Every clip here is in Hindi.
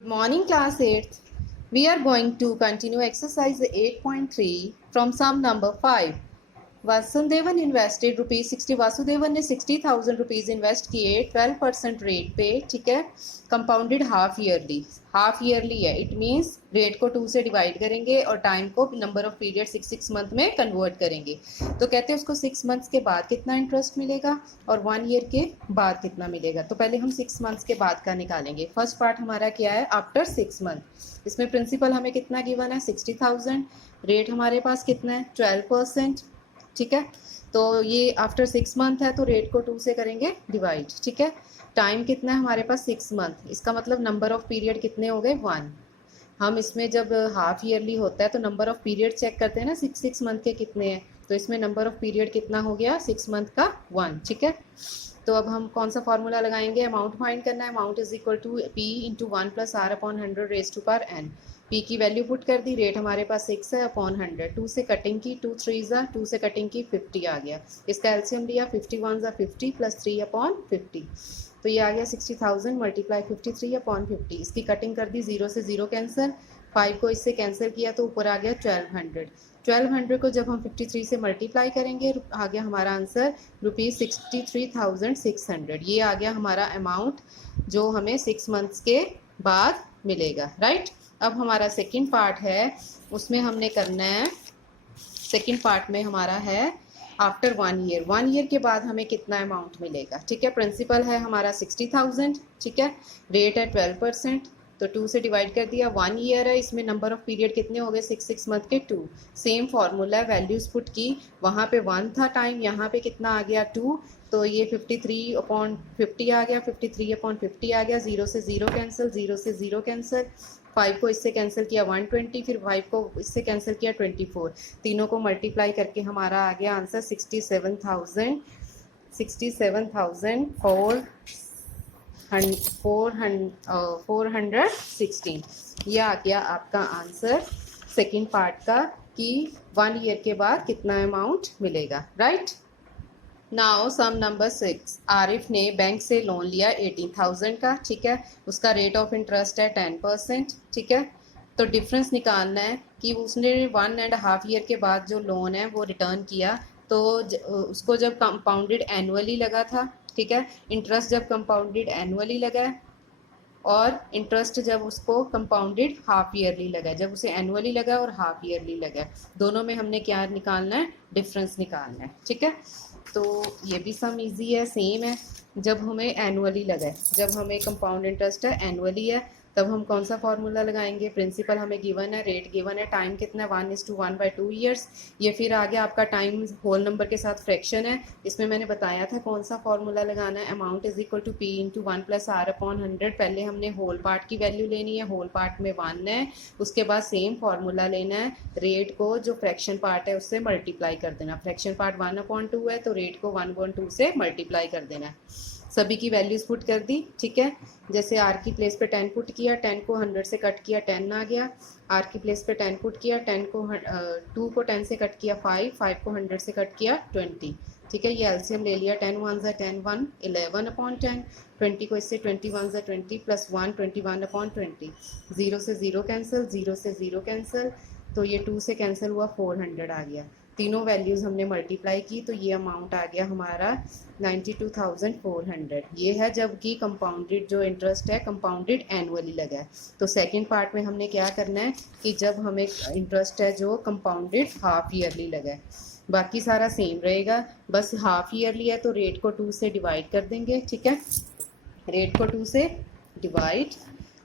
Morning class 8th. We are going to continue exercise 8.3 from sum number 5. Vasudevan invested rupees 60 Vasudevan ने 60,000 रुपीज इन्वेस्ट किए 12% रेट पे, ठीक है। कंपाउंडेड हाफ ईयरली है। इट मींस रेट को 2 से डिवाइड करेंगे और टाइम को नंबर ऑफ पीरियड 6 मंथ में कन्वर्ट करेंगे। तो कहते हैं उसको 6 मंथ्स के बाद कितना इंटरेस्ट मिलेगा और 1 ईयर के बाद कितना मिलेगा। तो पहले हम 6 मंथ्स के बाद का निकालेंगे। फर्स्ट पार्ट हमारा क्या है, आफ्टर 6 मंथ। इसमें प्रिंसिपल हमें कितना गिवन है, 60,000। रेट हमारे पास कितना है, 12%, ठीक है। तो ये आफ्टर 6 मंथ है तो रेट को 2 से करेंगे डिवाइड, ठीक है। टाइम कितना है हमारे पास, 6 मंथ। इसका मतलब नंबर ऑफ पीरियड कितने हो गए, 1। हम इसमें जब हाफ ईयरली होता है तो नंबर ऑफ पीरियड चेक करते हैं ना, 6 मंथ के कितने हैं। तो इसमें नंबर ऑफ पीरियड कितना हो गया, 6 मंथ का 1, ठीक है। तो अब हम कौन सा फॉर्मूला लगाएंगे, अमाउंट फाइंड करना है। Amount is equal to P into 1 plus R upon 100 raise to power n. P की वैल्यू पुट कर दी, रेट हमारे पास 6 है अपॉन 100। 2 से कटिंग की, 2 3 ज़ा 2 से कटिंग की 50 आ गया। इसका एलसीएम लिया, 51 ज़ा 50 प्लस 3 अपॉन 50। तो ये आ गया 60,000 मल्टीप्लाई 53 अपॉन 50। इसकी कटिंग कर दी, 0 से 0 कैंसिल, 5 को इससे कैंसिल किया तो ऊपर आ गया 1200। 1200 को जब हम 53 से मल्टीप्लाई करेंगे आ गया हमारा आंसर ₹63,600। ये आ गया हमारा अमाउंट जो हमें 6 मंथ्स के बाद मिलेगा, राइट। अब हमारा सेकंड पार्ट है, उसमें हमने करना है, सेकंड पार्ट में हमारा है आफ्टर 1 ईयर के बाद हमें कितना अमाउंट मिलेगा, ठीक है। प्रिंसिपल है हमारा 60,000, ठीक है। रेट है 12%, तो 2 से डिवाइड कर दिया। 1 ईयर है, इसमें नंबर ऑफ पीरियड कितने हो गए, 6 मंथ के 2। सेम फॉर्मूला, वैल्यूज पुट की, वहाँ पे 1 था टाइम, यहाँ पे कितना आ गया 2। तो ये 53 अपॉन 50 आ गया, 53 अपॉन 50 आ गया। 0 से 0 कैंसिल, 0 से 0 कैंसिल, 5 को इससे कैंसिल किया 120, फिर 5 को इससे कैंसिल किया 24। तीनों को मल्टीप्लाई करके हमारा आ गया आंसर 416। यह आ गया आपका आंसर सेकंड पार्ट का कि 1 ईयर के बाद कितना अमाउंट मिलेगा, right. Now sum number 6। Arif ने बैंक से लोन लिया 18,000 का, ठीक है। उसका रेट ऑफ इंटरेस्ट है 10%, ठीक है। तो डिफरेंस निकालना है कि उसने 1.5 ईयर के बाद जो लोन है वो रिटर्न किया, तो उसको जब कंपाउंडेड एनुअली लगा था, ठीक है। इंटरेस्ट जब कंपाउंडेड एनुअली लगा है और इंटरेस्ट जब उसको कंपाउंडेड हाफ ईयरली लगा है। जब उसे एनुअली लगा और हाफ ईयरली लगा है, दोनों में हमने क्या निकालना है, डिफरेंस निकालना है, ठीक है। तो ये भी सम इजी है, सेम है। जब हमें एनुअली लगा है, जब हमें कंपाउंड इंटरेस्ट है एनुअली है, तब हम कौन सा फॉर्मूला लगाएंगे। प्रिंसिपल हमें गिवन है, रेट गिवन है, टाइम कितना है 1:1/2 ईयर्स। ये फिर आगे आपका टाइम होल नंबर के साथ फ्रैक्शन है। इसमें मैंने बताया था कौन सा फॉर्मूला लगाना है। Amount is equal to P into 1 plus R upon 100। पहले हमने होल पार्ट की वैल्यू लेनी है, होल पार्ट में 1 है। उसके बाद सेम फॉर्मूला लेना है, रेट को जो फ्रैक्शन पार्ट है उससे मल्टीप्लाई कर देना। फ्रैक्शन पार्ट 1/2 है तो रेट को 1/2 से मल्टीप्लाई कर देना है। सभी की वैल्यूज पुट कर दी, ठीक है। जैसे आर की प्लेस पे 10 पुट किया, 10 को 100 से कट किया 10 आ गया। आर की प्लेस पे 10 पुट किया, 10 को 2 को 10 से कट किया 5, 5 को 100 से कट किया 20, ठीक है। ये एलसीएम ले लिया, 10 1 ज़ा 10 1 11 अपॉन 10। 20 को इससे 21 ज़ा 20 प्लस 1 21 अपॉन 20। 0 से 0 कैंसिल, 0 से 0 कैंसिल, तो ये 2 से कैंसिल हुआ, 400 आ गया। तीनों वैल्यूज़ हमने मल्टीप्लाई की तो ये अमाउंट आ गया हमारा 92,400। ये है जबकि कंपाउंडेड जो इंटरेस्ट है कंपाउंडेड एनुअली लगा है। तो सेकंड पार्ट में हमने क्या करना है कि जब हमें इंटरेस्ट है जो कंपाउंडेड हाफ ईयरली लगा है, बाकी सारा सेम रहेगा, बस हाफ ईयरली है तो रेट को 2 से डिवाइड कर देंगे, ठीक है। रेट को 2 से डिवाइड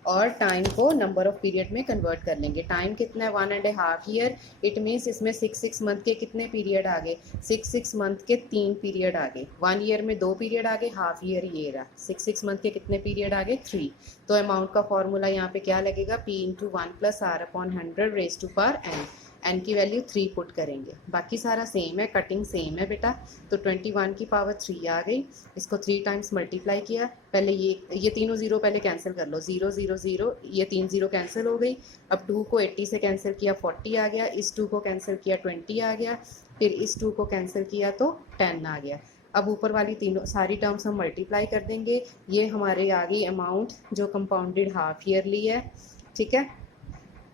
और टाइम को नंबर ऑफ पीरियड में कन्वर्ट कर लेंगे। टाइम कितना है 1.5 ईयर। इट मीन्स इसमें 6 मंथ के कितने पीरियड आ गए, 6 मंथ के 3 पीरियड आ गए। 1 ईयर में 2 पीरियड आ गए, हाफ ईयर ये रहा। 6 मंथ के कितने पीरियड आ गए, 3। तो अमाउंट का फॉर्मूला यहाँ पे क्या लगेगा, P into 1 plus R upon 100 raise to power n. N की वैल्यू 3 पुट करेंगे, बाकी सारा सेम है, कटिंग सेम है बेटा। तो 21 की पावर 3 आ गई। इसको 3 टाइम्स मल्टीप्लाई किया, पहले ये तीनों जीरो पहले कैंसिल कर लो, 0 0 0, ये 3 जीरो कैंसिल हो गई। अब 2 को 80 से कैंसिल किया 40 आ गया, इस 2 को कैंसिल किया 20 आ गया, फिर इस 2 को कैंसिल किया तो 10 आ गया। अब ऊपर वाली तीनों सारी टर्म्स हम मल्टीप्लाई कर देंगे। ये हमारे आ गई अमाउंट जो कंपाउंडेड हाफ ईयरली है, ठीक है।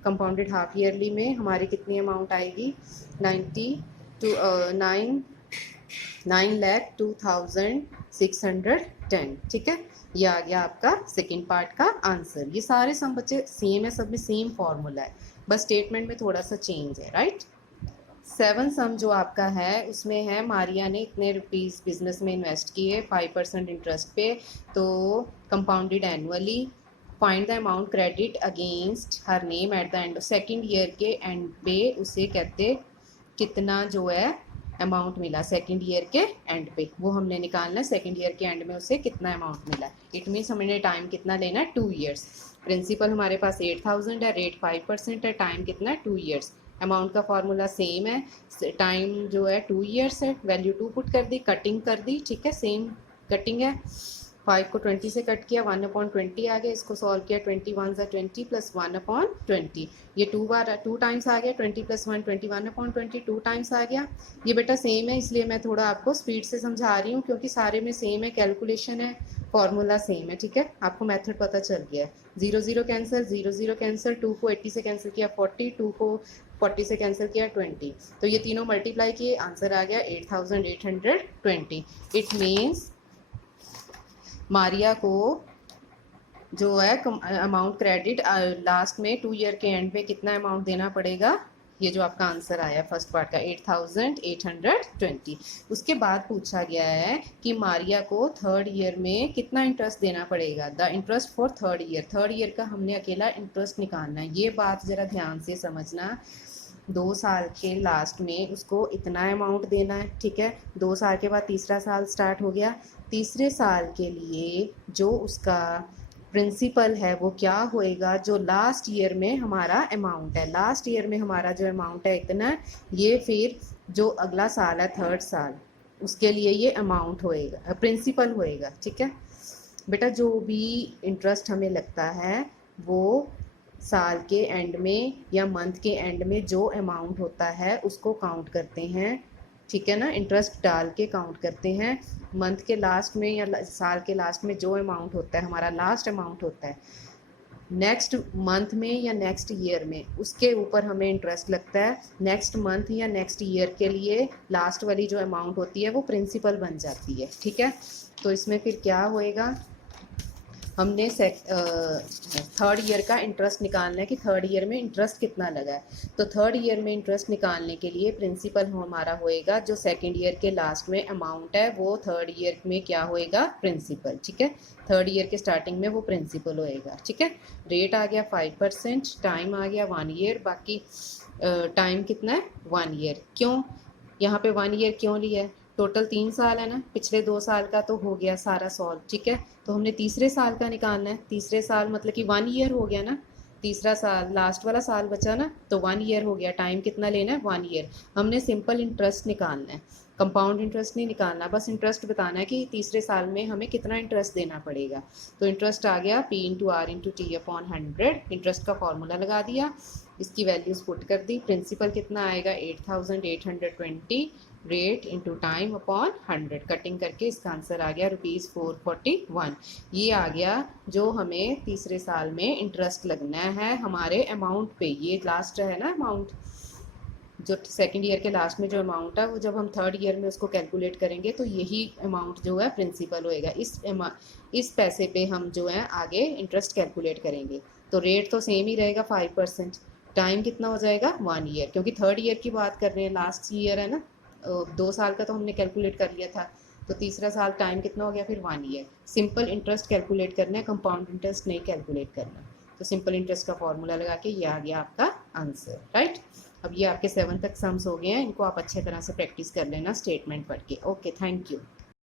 कंपाउंडेड हाफ ईयरली में हमारी कितनी अमाउंट आएगी, 9,02,610, ठीक है। ये आ गया आपका सेकेंड पार्ट का आंसर। ये सारे सम बच्चे सेम है, सब में सेम फॉर्मूला है, बस स्टेटमेंट में थोड़ा सा चेंज है, राइट। 7 सम जो आपका है उसमें है मारिया ने इतने रुपीस बिजनेस में इन्वेस्ट किए 5% इंटरेस्ट पे, तो compounded annually, find the amount credit against her name at the end second year के एंड पे उसे कहते कितना जो है अमाउंट मिला सेकेंड ईयर के एंड पे, वो हमने निकालना है। सेकेंड ईयर के एंड में उसे कितना अमाउंट मिला, इट मीन्स हमने टाइम कितना लेना है, 2 ईयर्स। प्रिंसिपल हमारे पास 8,000 है, रेट 5% है, टाइम कितना है, 2 ईयर्स। अमाउंट का फॉर्मूला सेम है, टाइम जो है 2 ईयर्स है, वैल्यू 2 पुट कर दी, कटिंग कर दी, ठीक है, सेम कटिंग है। 5 को 20 से कट किया, 1/20 आ गया, इसको सॉल्व किया, 21 = 20 प्लस 1/20, ये 2 टाइम्स आ गया, 20 + 1 21/20, 2 टाइम्स आ गया। ये बेटा सेम है, इसलिए मैं थोड़ा आपको स्पीड से समझा रही हूँ क्योंकि सारे में सेम है, कैलकुलेशन है, फॉर्मूला सेम है, ठीक है। आपको मेथड पता चल गया है। 0 0 कैंसिल, 0 0 कैंसिल, 2 को 80 से कैंसिल किया 40, 2 को 40 से कैंसिल किया 20, तो ये तीनों मल्टीप्लाई किए, आंसर आ गया 8,820। इट मीन्स मारिया को जो है अमाउंट क्रेडिट लास्ट में 2 ईयर के एंड पे कितना अमाउंट देना पड़ेगा, ये जो आपका आंसर आया फर्स्ट पार्ट का 8,820। उसके बाद पूछा गया है कि मारिया को थर्ड ईयर में कितना इंटरेस्ट देना पड़ेगा, the interest for third year. Third year का हमने अकेला इंटरेस्ट निकालना है, ये बात ज़रा ध्यान से समझना। 2 साल के लास्ट में उसको इतना अमाउंट देना है, ठीक है। 2 साल के बाद तीसरा साल स्टार्ट हो गया, तीसरे साल के लिए जो उसका प्रिंसिपल है वो क्या होएगा, जो लास्ट ईयर में हमारा अमाउंट है, लास्ट ईयर में हमारा जो अमाउंट है इतना, ये फिर जो अगला साल है थर्ड साल उसके लिए ये अमाउंट होएगा, प्रिंसिपल होएगा, ठीक है बेटा। जो भी इंटरेस्ट हमें लगता है वो साल के एंड में या मंथ के एंड में जो अमाउंट होता है उसको काउंट करते हैं, ठीक है ना, इंटरेस्ट डाल के काउंट करते हैं। मंथ के लास्ट में या साल के लास्ट में जो अमाउंट होता है हमारा लास्ट अमाउंट होता है, नेक्स्ट मंथ में या नेक्स्ट ईयर में उसके ऊपर हमें इंटरेस्ट लगता है। नेक्स्ट मंथ या नेक्स्ट ईयर के लिए लास्ट वाली जो अमाउंट होती है वो प्रिंसिपल बन जाती है, ठीक है। तो इसमें फिर क्या होएगा, हमने थर्ड ईयर का इंटरेस्ट निकालना है कि थर्ड ईयर में इंटरेस्ट कितना लगा है। तो थर्ड ईयर में इंटरेस्ट निकालने के लिए प्रिंसिपल हमारा होएगा जो सेकंड ईयर के लास्ट में अमाउंट है वो थर्ड ईयर में क्या होएगा, प्रिंसिपल, ठीक है। थर्ड ईयर के स्टार्टिंग में वो प्रिंसिपल होएगा, ठीक है। रेट आ गया 5%, टाइम आ गया 1 ईयर, बाकी टाइम कितना है 1 ईयर। क्यों यहाँ पे 1 ईयर क्यों लिया है, टोटल 3 साल है ना, पिछले 2 साल का तो हो गया सारा सॉल्व, ठीक है। तो हमने तीसरे साल का निकालना है, तीसरे साल मतलब कि 1 ईयर हो गया ना, तीसरा साल लास्ट वाला साल बचा ना, तो 1 ईयर हो गया, टाइम कितना लेना है 1 ईयर। हमने सिंपल इंटरेस्ट निकालना है, कंपाउंड इंटरेस्ट नहीं निकालना, बस इंटरेस्ट बताना है कि तीसरे साल में हमें कितना इंटरेस्ट देना पड़ेगा। तो इंटरेस्ट आ गया P/R/T/100, इंटरेस्ट का फॉर्मूला लगा दिया, इसकी वैल्यूज़ पुट कर दी, प्रिंसिपल कितना आएगा 8,820, rate into time upon 100, cutting करके इसका आंसर आ गया ₹441। ये आ गया जो हमें तीसरे साल में इंटरेस्ट लगना है हमारे अमाउंट पे। ये लास्ट है ना अमाउंट, जो सेकंड ईयर के लास्ट में जो अमाउंट है वो जब हम थर्ड ईयर में उसको कैलकुलेट करेंगे तो यही अमाउंट जो है प्रिंसिपल होएगा। इस पैसे पे हम जो है आगे इंटरेस्ट कैलकुलेट करेंगे। तो रेट तो सेम ही रहेगा 5%, टाइम कितना हो जाएगा 1 ईयर, क्योंकि थर्ड ईयर की बात कर रहे हैं, लास्ट ईयर है ना, 2 साल का तो हमने कैलकुलेट कर लिया था, तो तीसरा साल टाइम कितना हो गया फिर 1 ईयर। सिंपल इंटरेस्ट कैलकुलेट करना है, कंपाउंड इंटरेस्ट नहीं कैलकुलेट करना। तो सिंपल इंटरेस्ट का फॉर्मूला लगा के ये आ गया आपका आंसर, राइट। अब ये आपके 7 तक सम्स हो गए हैं, इनको आप अच्छे तरह से प्रैक्टिस कर लेना स्टेटमेंट पढ़ के। Okay, thank you.